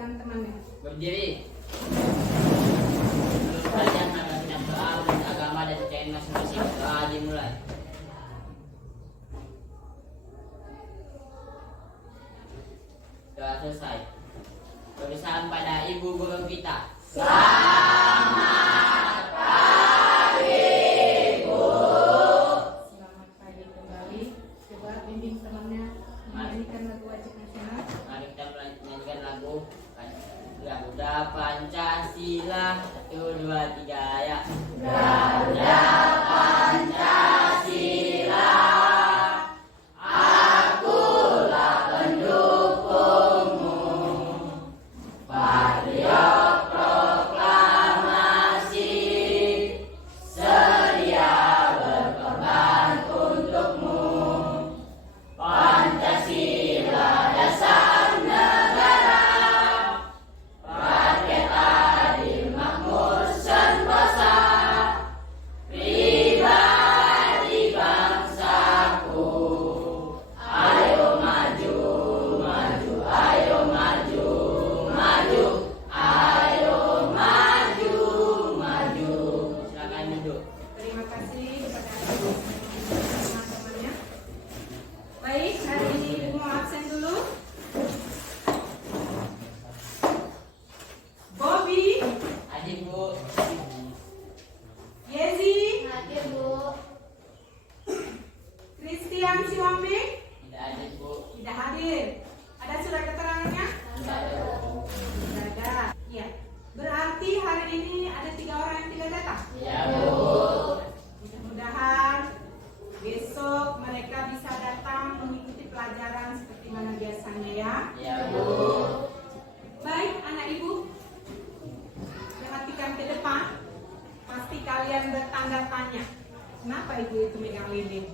dan temannya. Berdiri. Menurut kalian akan tidak doa dan agama dan percayaan masing-masing. Doa dimulai. Doa selesai. Perpisahan pada ibu guru kita. Selamat pagi kembali. Coba bimbing temannya menyanyikan lagu wajib nasional. Mari kita menyanyikan lagu Garuda Pancasila 1, 2, 3 ya. Garuda Pancasila, akulah pendukungmu. Patriot proklamasi, sedia berkorban untukmu. Pancasila dasar negara, rakyat adil makmur sentosa, pribadi bangsaku. Ayo maju, maju, ayo maju, maju, ayo maju, maju. Silakan duduk. Terima kasih kepada teman-temannya. Baik, hari ini Ibu mau absen dulu. Bobby, Adik Bu. Yezi, Hadir Bu. Christian Siwambe Tidak adik Bu. tidak hadir. Ada surat keterangannya? Tidak ada. Ya, berarti hari ini ada 3 orang yang tidak datang. Ya Bu. Mudah-mudahan besok mereka bisa datang mengikuti pelajaran seperti mana biasanya ya. Ya Bu. Baik anak ibu, perhatikan ke depan. Pasti kalian bertanda tanya, kenapa ibu itu megang lilin?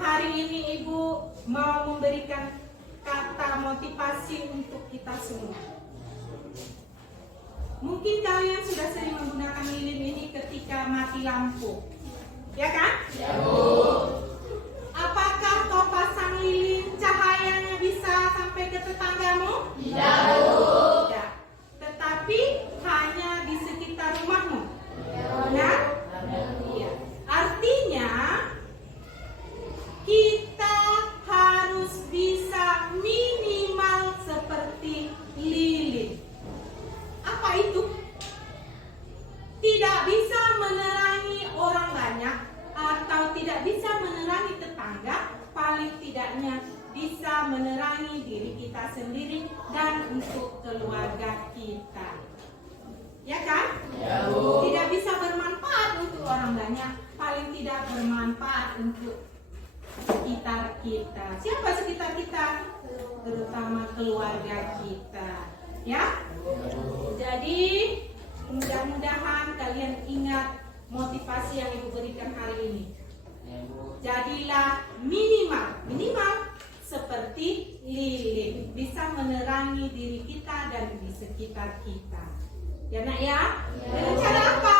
Hari ini ibu mau memberikan kata motivasi untuk kita semua. Mungkin kalian sudah sering menggunakan lilin ini ketika mati lampu, ya kan? Ya Bu. Apakah kau pasang lilin cahayanya bisa sampai ke tetanggamu? Tidak Bu. Tidak. Tetapi hanya di sekitar rumahmu. Benar? Iya. Artinya kita harus bisa minimal seperti lilin. Apa itu? Tidak bisa menerangi orang banyak atau tidak bisa menerangi tetangga, paling tidaknya bisa menerangi diri kita sendiri dan untuk keluarga kita. Ya kan? Ya Bu. Tidak bisa bermanfaat untuk orang banyak, paling tidak bermanfaat untuk sekitar kita. Siapa sekitar kita? Terutama keluarga kita. Ya? Jadi mudah-mudahan kalian ingat motivasi yang Ibu berikan hari ini. Ya Bu. Jadilah minimal seperti lilin, bisa menerangi diri kita dan di sekitar kita. Ya nak ya? Dengan cara apa?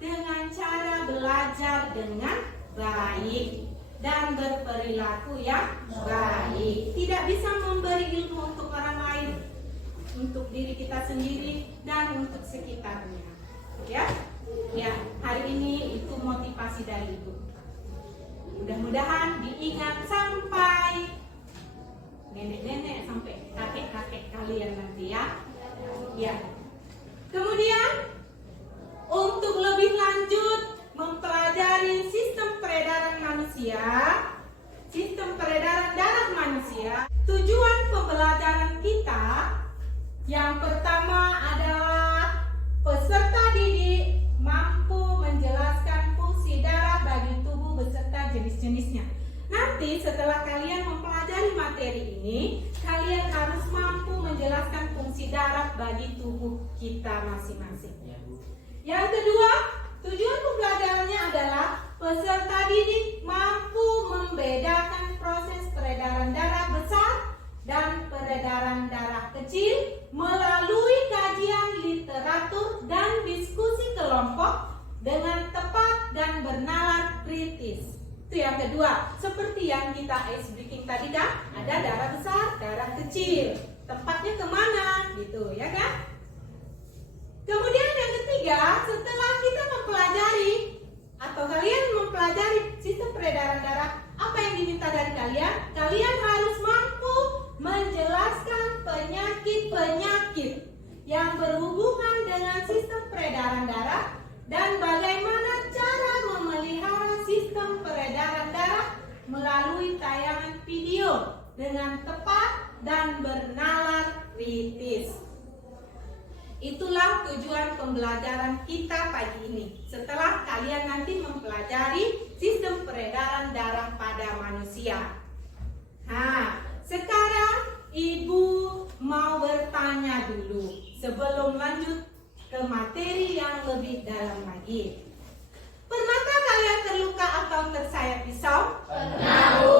Dengan cara belajar dengan baik dan berperilaku yang baik. Tidak bisa memberi ilmu untuk orang lain, untuk diri kita sendiri dan untuk sekitarnya. Ya? Ya, hari ini itu motivasi dari Ibu. Mudah-mudahan diingat sampai nenek-nenek, sampai kakek-kakek kalian nanti ya. Ya. Kemudian untuk lebih lanjut mempelajari sistem peredaran manusia, sistem peredaran darah manusia, tujuan pembelajaran kita yang pertama adalah peserta didik mampu menjelaskan fungsi darah bagi tubuh beserta jenis-jenisnya. Nanti setelah kalian mempelajari materi ini, kalian harus mampu menjelaskan fungsi darah bagi tubuh kita masing-masing. Ya Bu. Yang kedua, tujuan pembelajarannya adalah peserta didik mampu membedakan proses peredaran darah besar dan peredaran darah kecil melalui kajian literatur dan diskusi kelompok dengan tepat dan bernalar kritis. Itu yang kedua, seperti yang kita ice breaking tadi kan, ada darah besar, darah kecil. tempatnya kemana, gitu ya kan? Kemudian yang ketiga, setelah kita mempelajari atau kalian mempelajari sistem peredaran darah, apa yang diminta dari kalian? Kalian harus mampu menjelaskan penyakit-penyakit yang berhubungan dengan sistem peredaran darah dan bagaimana cara memelihara sistem peredaran darah melalui tayangan video dengan tepat dan bernalar kritis. Itulah tujuan pembelajaran kita pagi ini. Setelah kalian nanti mempelajari sistem peredaran darah pada manusia. Nah, sekarang Ibu mau bertanya dulu sebelum lanjut ke materi yang lebih dalam lagi. Pernahkah kalian terluka atau tersayat pisau? Pernah, Bu.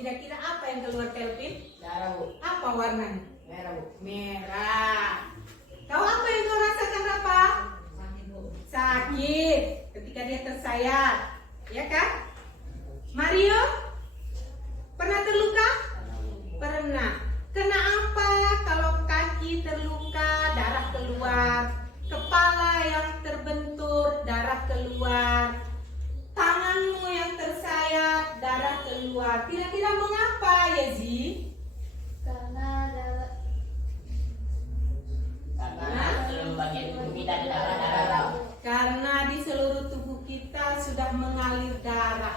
Kira-kira apa yang keluar Kelvin? Darah, Bu. Apa warnanya? Merah, Bu. Merah. Kau apa yang kau rasakan apa? Sakit, Bu. Sakit ketika dia tersayat, ya kan? Mario, pernah terluka? Pernah. Kena apa? Kalau kaki terluka, darah keluar. Kepala yang terbentur, darah keluar. Tanganmu yang tersayat, darah keluar. Kira-kira mengapa, Yezi? Karena seluruh bagian tubuh kita ada darah. Karena di seluruh tubuh kita sudah mengalir darah.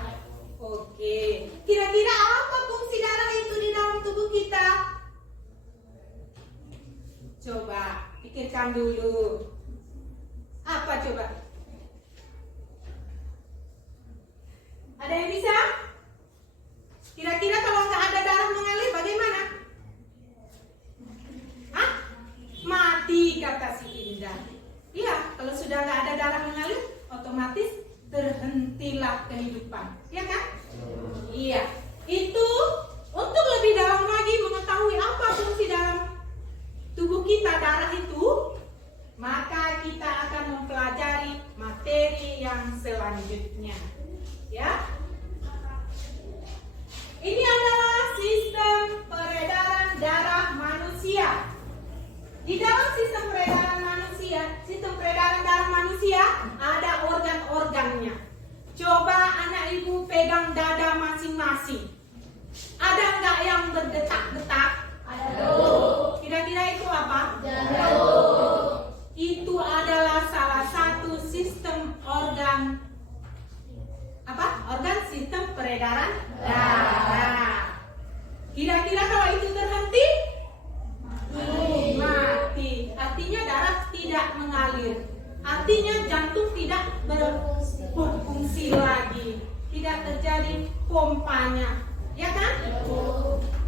Oke. Kira-kira apa fungsi darah itu di dalam tubuh kita? Coba pikirkan dulu. Apa coba? Ada yang bisa? Kira-kira kalau nggak ada darah mengalir bagaimana? Hah? Mati, kata si Indah. Iya, kalau sudah nggak ada darah mengalir, otomatis terhentilah kehidupan. Iya kan? Iya. Itu untuk lebih dalam lagi mengetahui apa fungsi dalam tubuh kita darah itu, maka kita akan mempelajari materi yang selanjutnya. Ya. Ini adalah sistem peredaran darah manusia. Di dalam sistem peredaran darah manusia ada organ-organnya. Coba anak ibu pegang dada masing-masing. Ada nggak yang berdetak-detak? Ada. Kira-kira itu apa? Jantung. Itu adalah salah satu sistem organ apa? Organ sistem peredaran darah. Kira-kira kalau itu terhenti? Mati. Artinya darah tidak mengalir. Artinya jantung tidak berfungsi lagi. Tidak terjadi pompanya. Ya kan?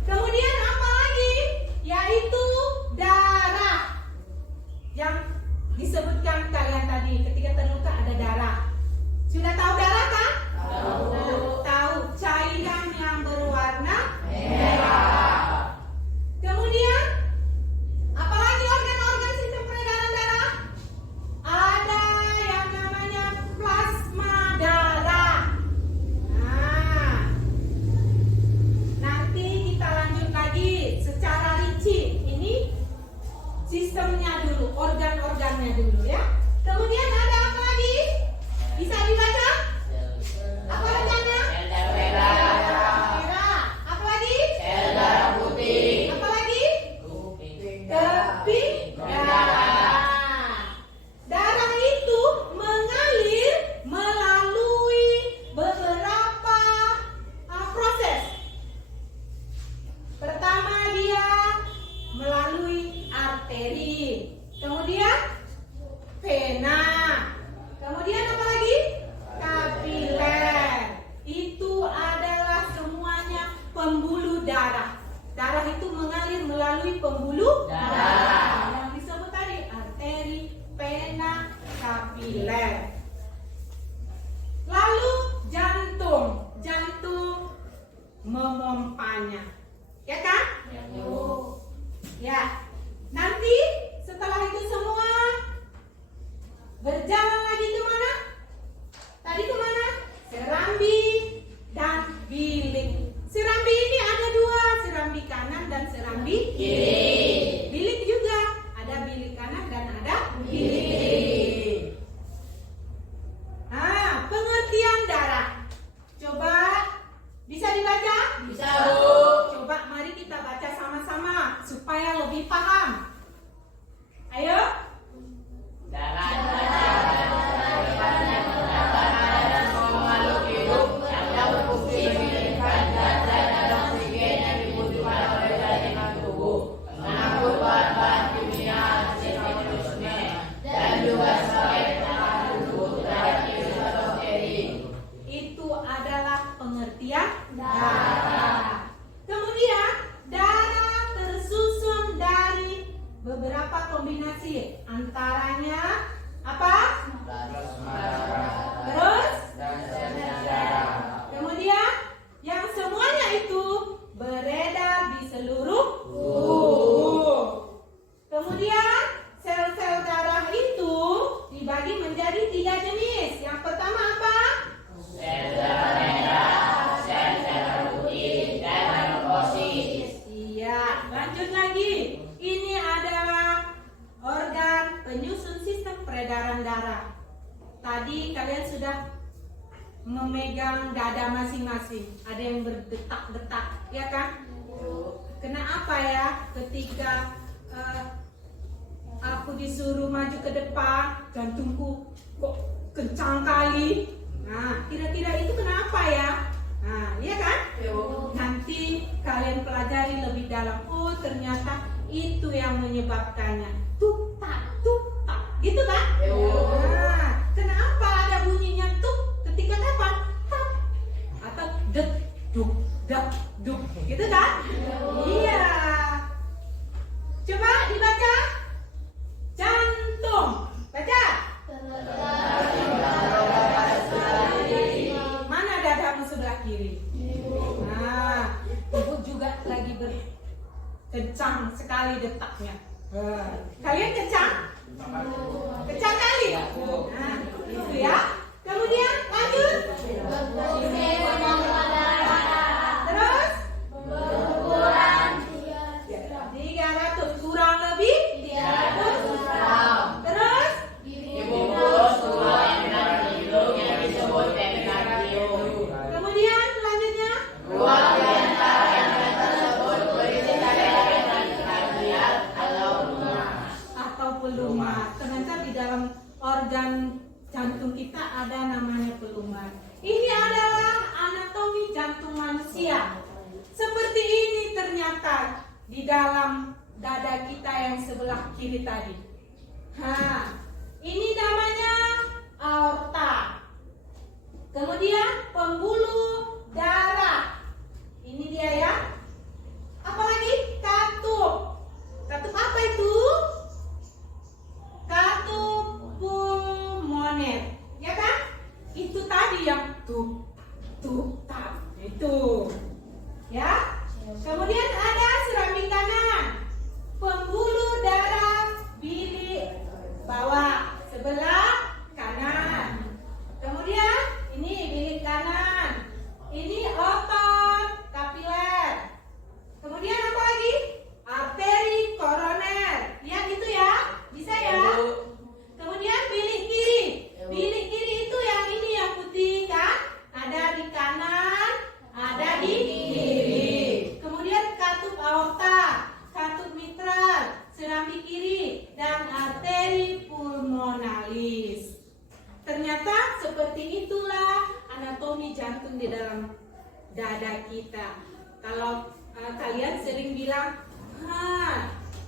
Kemudian apa lagi? Yaitu darah. Yang disebutkan kalian tadi ketika terluka ada darah. Sudah tahu darah kan? Tahu. Cairan yang berwarna merah. Kemudian apalagi organ-organ sistem peredaran darah? Ada yang namanya plasma darah. Nah, nanti kita lanjut lagi secara rinci. Ini sistemnya dulu, organ-organnya dulu ya. Kemudian ada apa lagi? Bisa dibaca? Apa organnya? Sel darah merah. Merah. Apa lagi? Sel darah putih. Apa lagi? Kuping. Keping darah. Darah itu mengalir melalui beberapa proses. Pertama dia melalui arteri, kemudian vena, kemudian apa lagi? Kapiler. Itu adalah semuanya pembuluh darah. Darah itu mengalir melalui pembuluh darah. Yang disebut tadi arteri, vena, kapiler. Lalu jantung. Jantung memompanya. Ya kan? Ya. Nanti setelah itu semua berjalan lagi kemana? Tadi kemana? Serambi dan bilik. Serambi ini ada dua, serambi kanan dan serambi kiri. yang paham? Ayo. Darah yang terdapat pada semua makhluk hidup yang berfungsi mengirimkan zat dan oksigen yang dibutuhkan oleh jaringan tubuh, mengangkut bahan-bahan kimia hasil metabolisme, dan juga sebagai penanganan tubuh terhadap virus atau bakteri. Itu adalah pengertian darah. Kemudian darah tersusun dari beberapa kombinasi, antaranya apa? Terus? Kemudian yang semuanya itu beredar di seluruh tubuh. Kemudian sel-sel darah itu dibagi menjadi 3 jenis. Yang pertama apa? Sel darah merah, sel darah putih, dan lemfosit. Iya, lanjut lagi. Ini adalah organ penyusun sistem peredaran darah. Tadi kalian sudah memegang dada masing-masing. Ada yang berdetak-detak, ya kan? Kenapa ya ketika aku disuruh maju ke depan, jantungku kok kencang kali? Nah, kira-kira itu kenapa ya? Nah, iya kan? Nanti kalian pelajari lebih dalam. Oh, ternyata itu yang menyebabkannya. Tuk tak, gitu kan? Nah, kenapa ada bunyinya tuk ketika kapan? Tak atau det, duk, dak, duk, gitu kan? Iya. Coba dibaca. Jantung. Baca. Mana dadamu sebelah kiri? Nah, ibu juga lagi kencang sekali detaknya. Kalian kencang? Kencang kali? Nah, itu ya. Kemudian lanjut. Terus? Berkurang 300, kurang lebih 300. Terus? Dibungkus tumor yang hidung yang disebut perikardium. Kemudian selanjutnya? Ruang di antara yang tersebut berisi cairan kardial atau Pelumas. Ternyata di dalam organ jantung kita ada namanya pelumas. Ini adalah anatomi jantung manusia. Seperti ini ternyata di dalam dada kita yang sebelah kiri tadi. Ini namanya aorta. Kemudian pembuluh darah. Ini dia ya. Apalagi katup. Katup apa itu? Katup pulmoner. Ya kan? Itu tadi yang tap. Itu. Ya. Kemudian ada serambi kanan. Pembuluh darah bilik bawah sebelah kanan. Kemudian ini bilik kanan. Ini otot kapiler. Kemudian apa lagi? Arteri koroner. Ya gitu ya. Bisa ya? Kemudian bilik kiri. Bilik kiri itu yang ini yang putih kan? Ada di kanan, ada di kiri. Kemudian katup aorta, katup mitral, serambi kiri, dan arteri pulmonalis. Ternyata seperti itulah anatomi jantung di dalam dada kita. Kalau kalian sering bilang,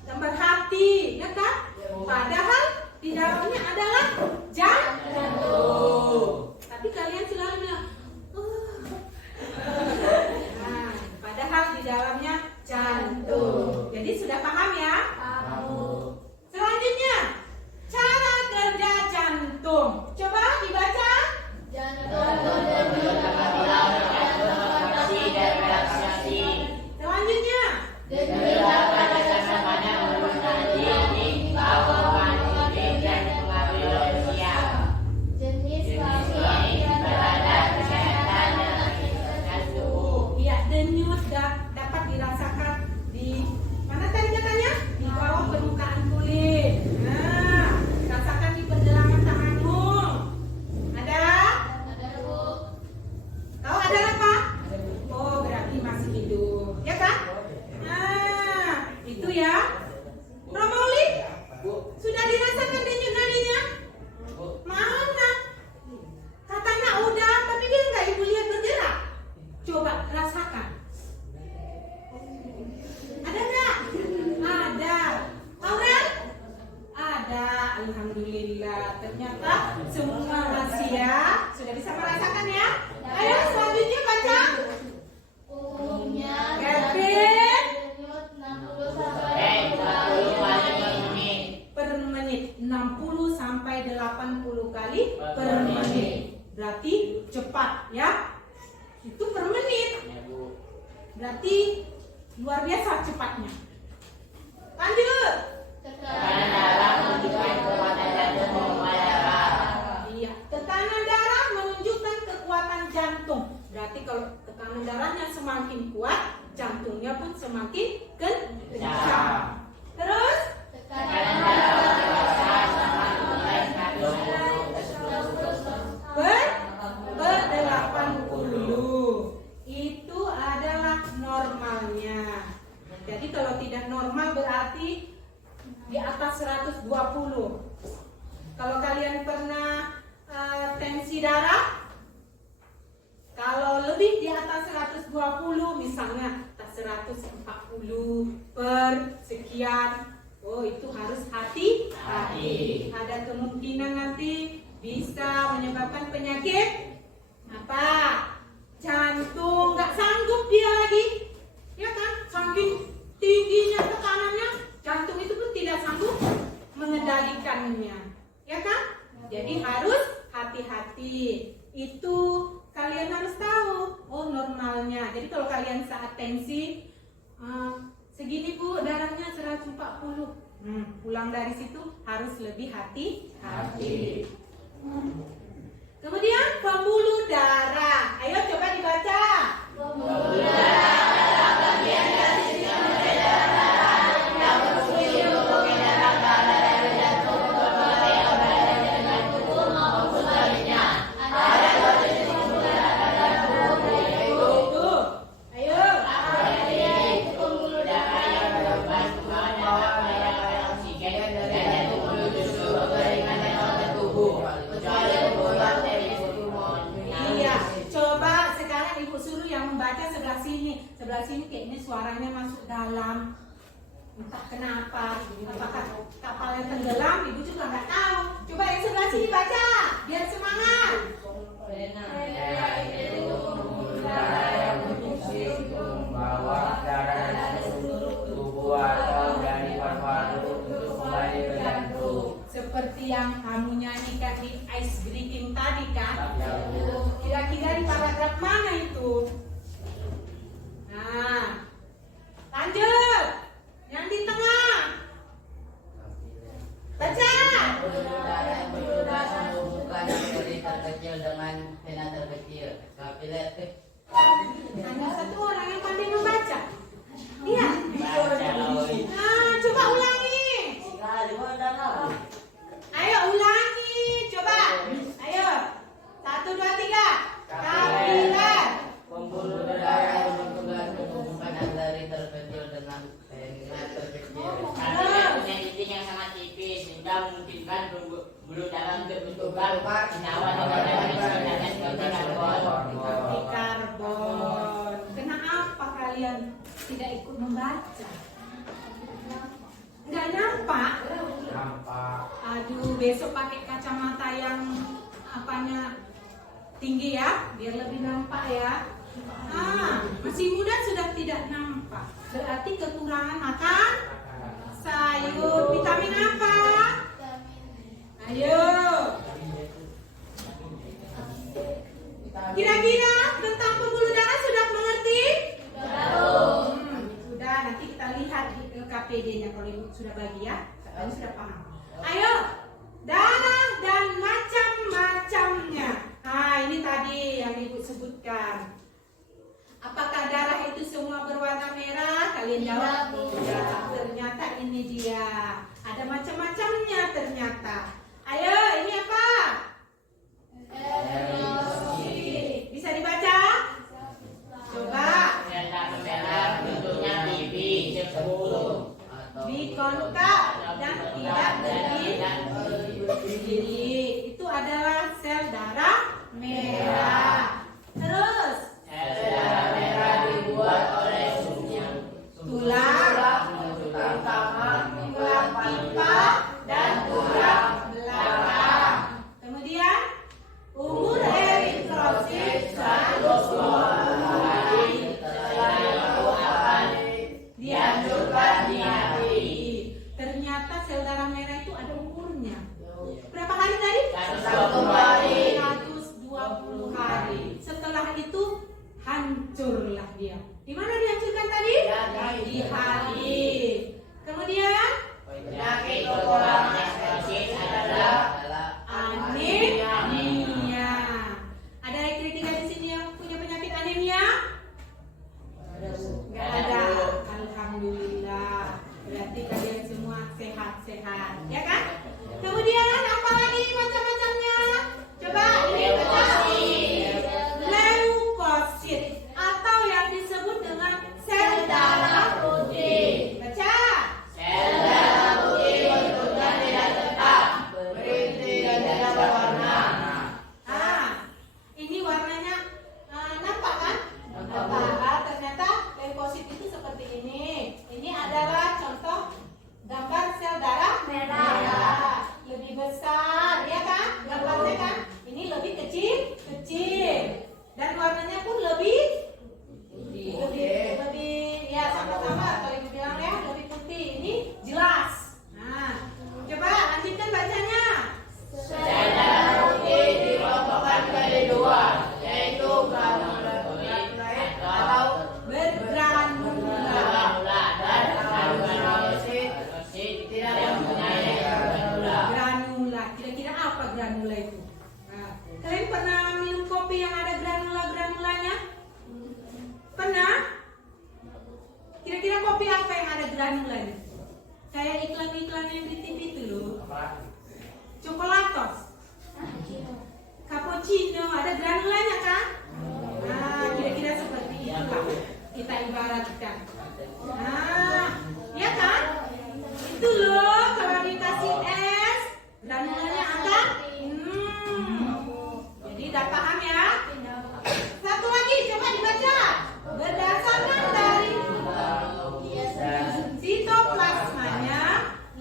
gambar hati, ya kan? Padahal di dalamnya adalah jantung. Tapi kalian selalu bilang, padahal di dalamnya jantung. Jadi sudah paham ya? Selanjutnya, cara kerja jantung. Coba dibaca. Selanjutnya, Alhamdulillah. Ternyata semua masih ya. Sudah bisa merasakan ya? Ayo selanjutnya baca. Umumnya Kevin. denyut 60 sampai 80 kali per menit. Per menit 60 sampai 80 kali per menit. Berarti cepat ya. Itu per menit. Berarti luar biasa cepatnya. Lanjut. Tekanan darah menunjukkan kekuatan jantung memompa darah. Iya, tekanan darah menunjukkan kekuatan jantung. Berarti kalau tekanan darahnya semakin kuat, jantungnya pun semakin kencang. Terus Tekanan darah dewasa sama mulai 80. Itu adalah normalnya. Jadi kalau tidak normal berarti di atas 120. Kalau kalian pernah tensi darah, kalau lebih di atas 120, misalnya atas 140 per sekian, oh itu harus hati-hati. Ada kemungkinan nanti bisa menyebabkan penyakit apa? Jantung, nggak sanggup dia lagi, ya kan? Saking tingginya tekanannya, jantung itu pun tidak sanggup mengendalikannya, ya kan? Jadi harus hati-hati. Itu kalian harus tahu, oh normalnya. Jadi kalau kalian saat tensi segini Bu, darahnya 140. Pulang dari situ harus lebih hati-hati. Kemudian pembuluh darah. Ayo coba dibaca. Pembuluh darah adalah bagian dari sistem peredaran yang berfungsi untuk mengedarkan darah dari jantung ke berbagai organ yang dengan tubuh maupun sebaliknya. Ada dua jenis pembuluh darah dalam tubuh, yaitu Ayo. pembuluh darah yang melakukan pembawa darah pada oksigen dan jantung menuju seluruh jaringan dan organ tubuh, kecuali pembuluh arteri pulmoner. Iya, coba sekarang Ibu suruh yang membaca sebelah sini. Sebelah sini kayaknya suaranya masuk dalam. Entah kenapa. Apakah kapalnya tenggelam? Ibu juga nggak tahu. Coba yang sebelah sini baca, biar semangat. Yaitu pembuluh darah yang berfungsi untuk membawa darah dari seluruh tubuh atau dari paru-paru untuk kembali ke jantung. Seperti yang kamu nyanyikan di ice breaking tadi kan? Kira-kira di paragraf mana itu? Nah, lanjut. Yang di tengah. Baca. Pembuluh darah yang berdurasi menghubungkan arteri terkecil dengan vena terkecil. Kapiler. Hanya satu orang yang pandai membaca. Iya. Baca lagi. Nah, coba ulangi. Ayo ulangi. Coba. Ayo. 1, 2, 3. Kapiler. Pembuluh darah yang bertugas menghubungkan arteri terkecil dengan vena terkecil. Kapiler punya titik yang sangat tipis sehingga memungkinkan pembuluh darah untuk bertukar senyawa dengan menggunakan seperti karbon. Di karbon. Kenapa kalian tidak ikut membaca? Nggak nampak? Aduh, besok pakai kacamata yang apanya tinggi ya, biar lebih nampak ya. Masih muda sudah tidak nampak. Berarti kekurangan makan sayur. Vitamin apa? Ayo. Kira-kira tentang pembuluh darah sudah mengerti? Sudah, nanti kita lihat di KPD-nya kalau Ibu sudah bagi ya. Kalian sudah paham. Ayo, darah dan macam-macamnya. Nah, ini tadi yang Ibu sebutkan. Apakah darah itu semua berwarna merah? Kalian jawab tidak. Ternyata ini dia. Ada macam-macamnya ternyata. Ayo, ini apa? Bisa dibaca? Coba. Sel merah bentuknya tipis, sepuluh. Bikonkav dan tidak berdiri. Itu adalah sel darah merah. Terus Sel darah merah dibuat oleh tulang, tulang pipa, dan tulang iklan yang di TV itu loh. Coklatos, cappuccino, ada granulanya kan? Nah, kira-kira seperti itulah kita ibaratkan. Nah, ya kan? Itu loh kalau dikasih es, granulanya ada. Jadi udah paham ya? Satu lagi, coba dibaca. Berdasarkan dari sitoplasmanya,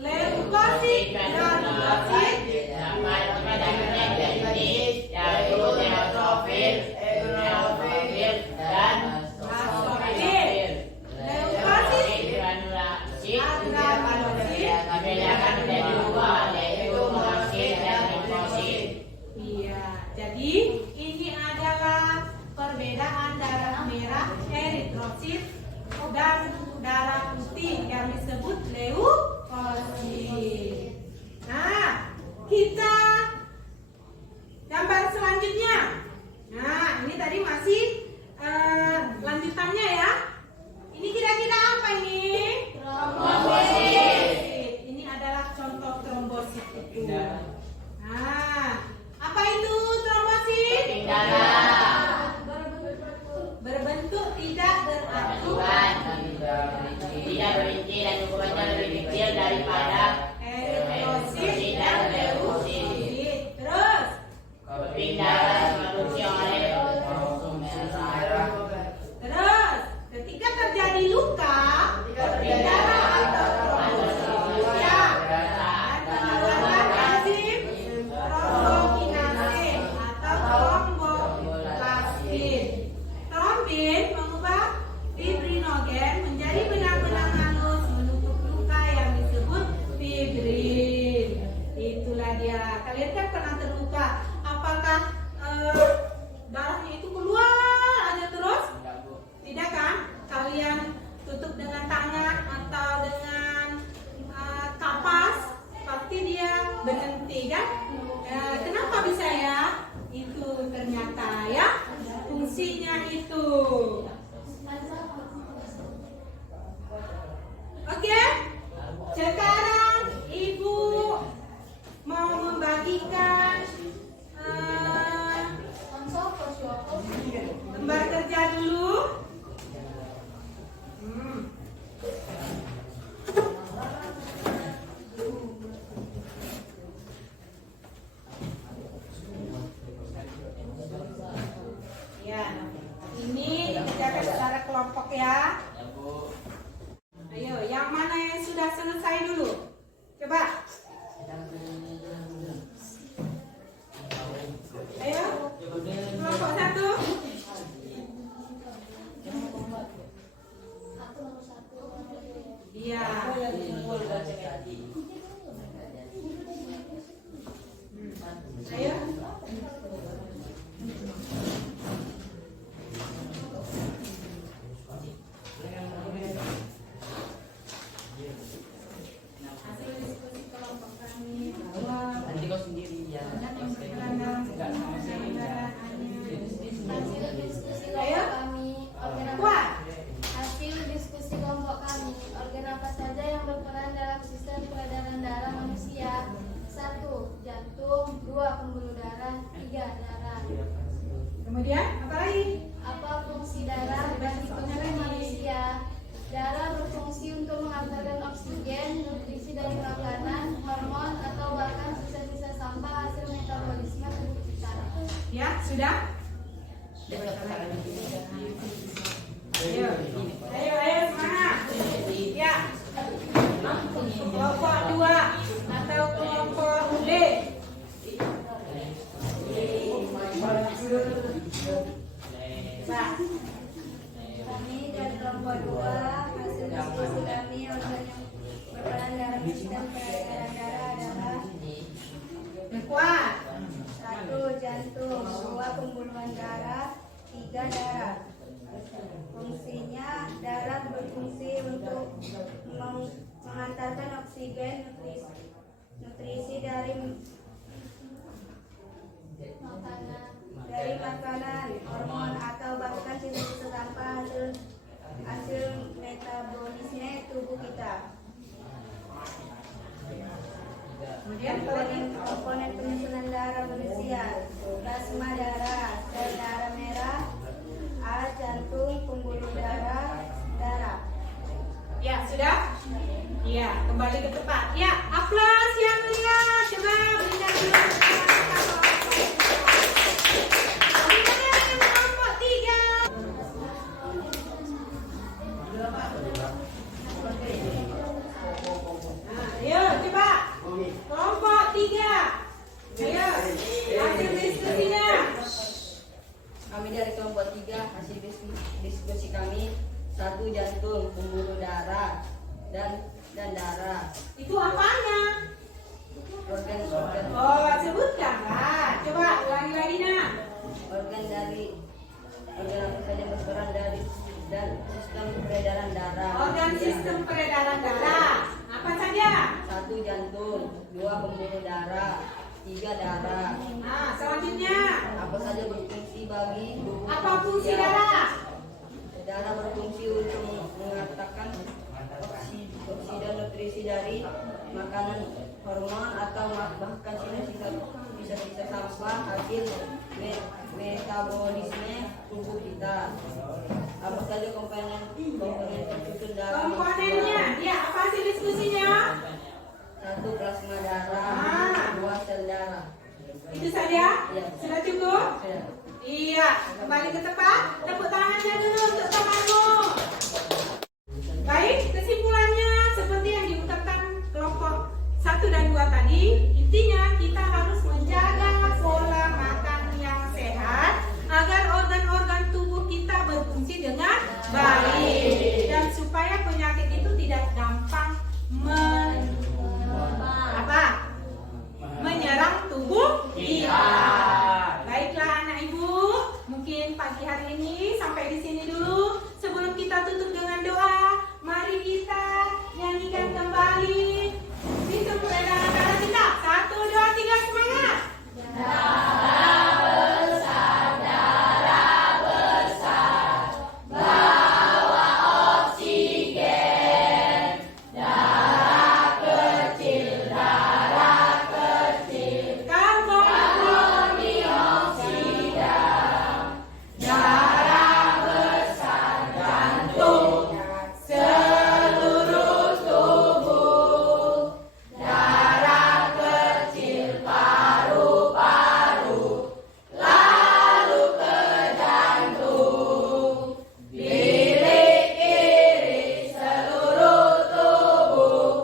leukosit, granulosit, dan basophil. Leukosit, agranulosit. membedakan menjadi dua, yaitu monosit dan limfosit. Iya, jadi ini adalah perbedaan darah merah eritrosit dan darah putih yang disebut leukosit. Nah, kita gambar selanjutnya. Nah, ini tadi masih lanjutannya ya. Ini kira-kira apa ini? Trombosit. Ini adalah contoh trombosit itu. Nah, apa itu trombosit? Berbentuk tidak beraturan, tidak berinti dan ukurannya lebih kecil daripada eritrosit dan leukosit. Terus keping darah produksi oleh Terus, ketika terjadi luka, keping darah atau trombosit ya, dan mengeluarkan enzim trombokinase atau tromboplastin. Trombin mengubah fibrinogen menjadi benang-benang halus menutup luka yang disebut fibrin. Itulah dia. Kalian kan pernah terluka. Apakah darahnya itu keluar aja terus? Tidak kan? Kalian tutup dengan tangan atau dengan kapas, pasti dia berhenti kan? Kenapa bisa ya? Itu ternyata ya fungsinya itu. Oke? Sekarang Ibu mau membagikan lembar kerja dulu. Ya, ini dikerjakan secara kelompok ya. Ayo, yang mana yang sudah selesai dulu? Coba. Ayo, kelompok satu. Iya. Ayo. Hasil diskusi kelompok kami bahwa nanti kau sendiri ya. Hasil diskusi kelompok kami, organ apa saja yang berperan dalam sistem peredaran darah manusia? 1. Jantung. 2. Pembuluh darah. 3. Darah. Kemudian apa lagi? Apa fungsi darah bagi tubuh manusia? Darah berfungsi untuk mengantarkan oksigen, nutrisi dari makanan, hormon, atau bahkan sisa-sisa sampah hasil metabolisme tubuh kita. Ya, sudah? Ayo, ayo semangat. Ya. Kelompok 2 atau kelompok D. Pak. Kami dari kelompok 2, hasil diskusi kami organ yang berperan dalam sistem peredaran darah adalah Kuat. 1. Jantung. 2. Pembuluhan darah. 3. Darah. Fungsinya, darah berfungsi untuk mengantarkan oksigen, nutrisi dari makanan, hormon, atau bahkan sisa-sisa sampah hasil metabolisme tubuh kita. Kemudian komponen penyusunan darah manusia, plasma darah, sel darah merah, alat jantung, pembuluh darah, darah. ya sudah? Ya, kembali ke tempat. Ya, aplaus yang meriah. Coba berikan dulu. Berikan yang kelompok 3. Nah, ayo coba. Kelompok 3. Ayo, hasil diskusinya. Kami dari kelompok 3, hasil diskusi kami, 1 jantung, pembuluh darah, dan darah. Itu apanya? Organ-organ Oh, sebutkanlah. Coba ulangi lagi nah. organ apa saja berperan dari dan sistem peredaran darah. Organ sistem peredaran darah. Apa saja? 1 jantung, 2 pembuluh darah, 3 darah. Nah, selanjutnya. Apa saja berfungsi bagi tubuh Apa fungsi manusia? darah? Darah berfungsi untuk mengatakan oksidan nutrisi dari makanan, hormon, atau bahkan sisa-sisa sampah hasil metabolisme tubuh kita. Apa saja komponen tersusun darah? Komponennya. Ya, apa hasil diskusinya? 1 plasma darah, Ah. 2 sel darah. Itu saja? Iya. Sudah cukup? Ya. Iya, kembali ke tempat. Tepuk tangannya dulu untuk temanmu. Baik, kesimpulannya seperti yang diungkapkan kelompok 1 dan 2 tadi, intinya kita harus menjaga pola makan yang sehat agar organ-organ tubuh kita berfungsi dengan baik dan supaya penyakit itu tidak gampang menyerang tubuh kita. Baiklah anak ibu, mungkin pagi hari ini sampai di sini dulu. Sebelum kita tutup dengan doa, mari kita nyanyikan kembali sistem peredaran darah kita. 1, 2, 3, semangat. Karbon dioksida, darah besar jantung, seluruh tubuh, darah kecil paru-paru, lalu ke jantung, bilik kiri seluruh tubuh,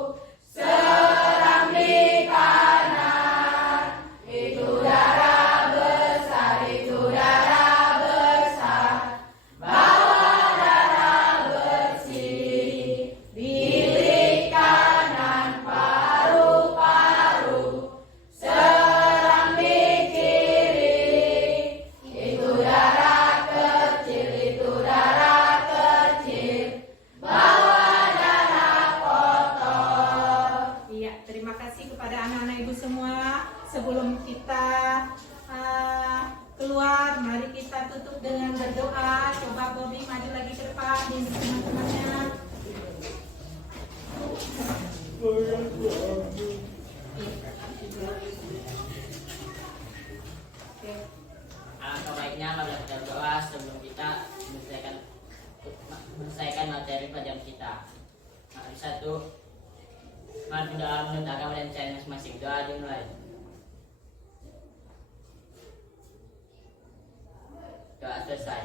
serambi kanan, itu darah besar, itu darah besar, bawah darah bersih, bilik kanan paru-paru, serambi kiri, itu darah kecil, itu darah kecil, bawah darah kotor. Iya, terima kasih kepada anak-anak ibu semua. Sebelum kita keluar, mari kita tutup dengan berdoa. Coba Bobby maju lagi ke depan dengan teman-temannya. Alangkah baiknya marilah kita berdoa sebelum kita menyelesaikan materi pelajaran kita. Mari 1. Mari berdoa menurut agama dan cara masing-masing. Doa dimulai. Doa selesai.